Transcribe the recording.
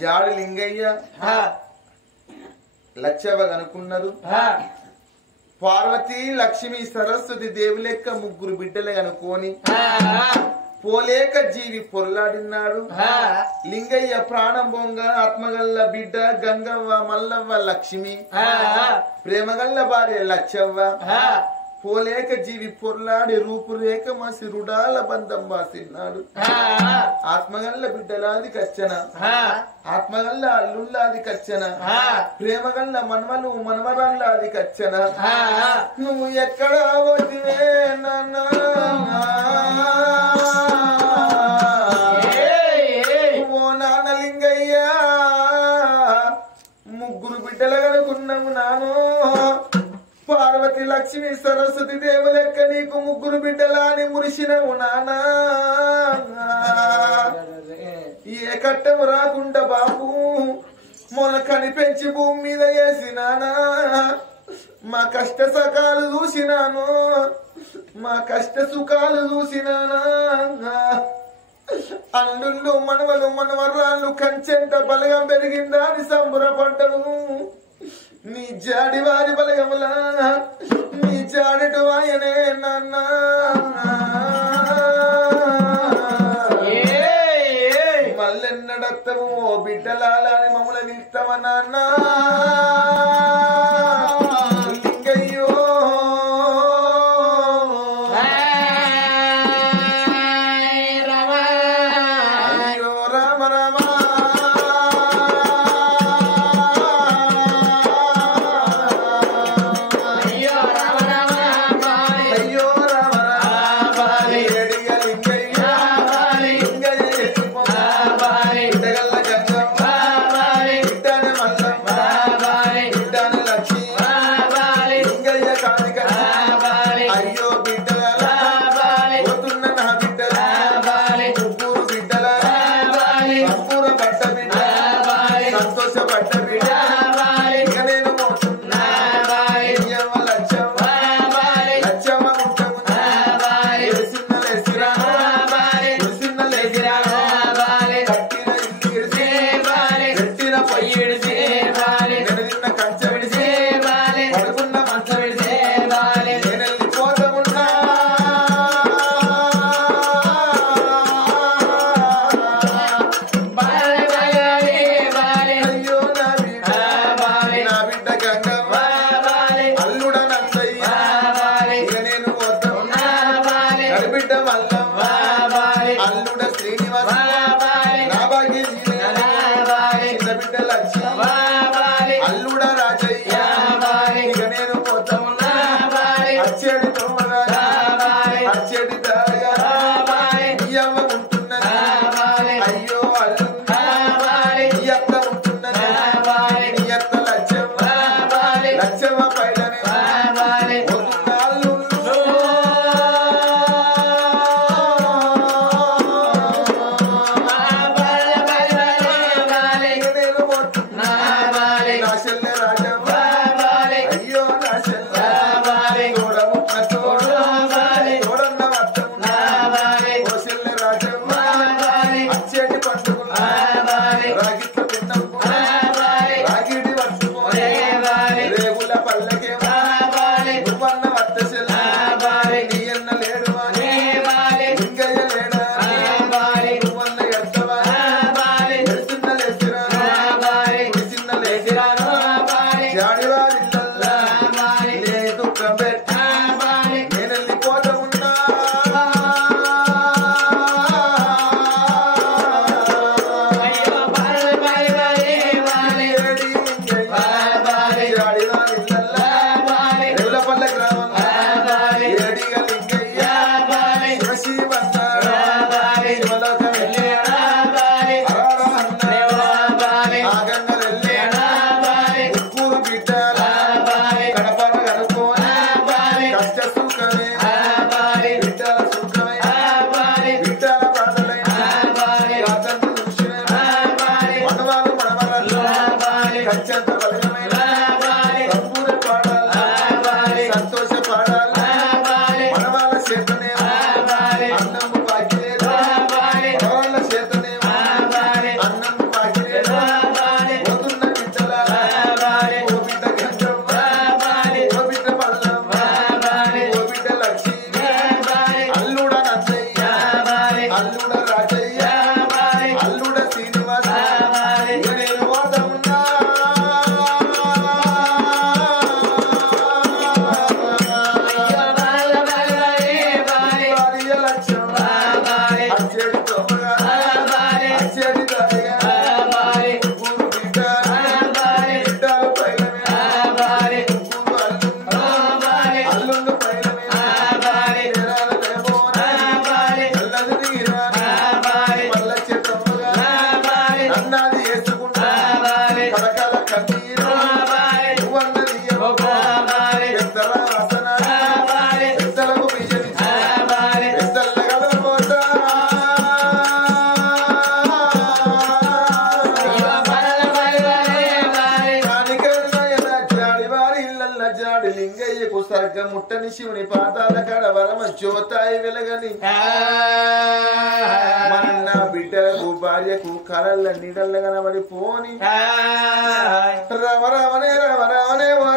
జాడి లింగయ్య లచ్చవ్వ కనుకున్నారు. పార్వతి లక్ష్మి సరస్వతి దేవి లెక్క ముగ్గురు బిడ్డలు కనుకొని పోలేక జీవి పొరలాడినాడు. లింగయ్య ప్రాణం బొంగ ఆత్మగల్ల బిడ్డ గంగవ్వ మల్లవ్వ లక్ష్మి ప్రేమగల్ల భార్య లచ్చవ్వ పోలేక జీవి పొరలాడి రూపురేఖ మసి రుడాల బంధం బాసిన్నాడు. ఆత్మగల్ల బిడ్డలాది కచ్చన ఆత్మగల్ల అల్లుల్లాది కచ్చన ప్రేమగల్ల మనవలు మనవరాల్లాది కచ్చన నువ్వు ఎక్కడ పోతివే నాన్నా ఓ నాన్న లింగయ్య ముగ్గురు బిడ్డలు కనుకున్నాము నాను పార్వతి లక్ష్మి సరస్వతి దేవి లెక్క నీకు ముగ్గురు బిడ్డలా అని మురిసినవు నానా ఏ కట్టం రాకుండా బాబు మొలకని పెంచి భూమి మీద వేసినానా మా కష్ట సకాలు చూసినాను మా కష్ట సుఖాలు చూసినానా అల్లుళ్ళు మనవలు మనవరాళ్ళు కంచెంట బలగం పెరిగిందా అని సంబరపడ్డవు. నీ జాడి వారి బలగములా నీ జాడటు ఆయనే నాన్న మల్లెన్నడత్తవు ఓ బిడ్డలాలని మమ్మల విస్తవ నాన్న లింగయ్యో అయ్యో రామ రామ లక్ష్మి ముట్టని శివుని పాదాల కడ వరమ జ్యోతాయి వెలగని మన బిడ్డలకు భార్యకు కళల నీడల్ల కనబడి పోని రమ రమనే రమ రమనే ఓ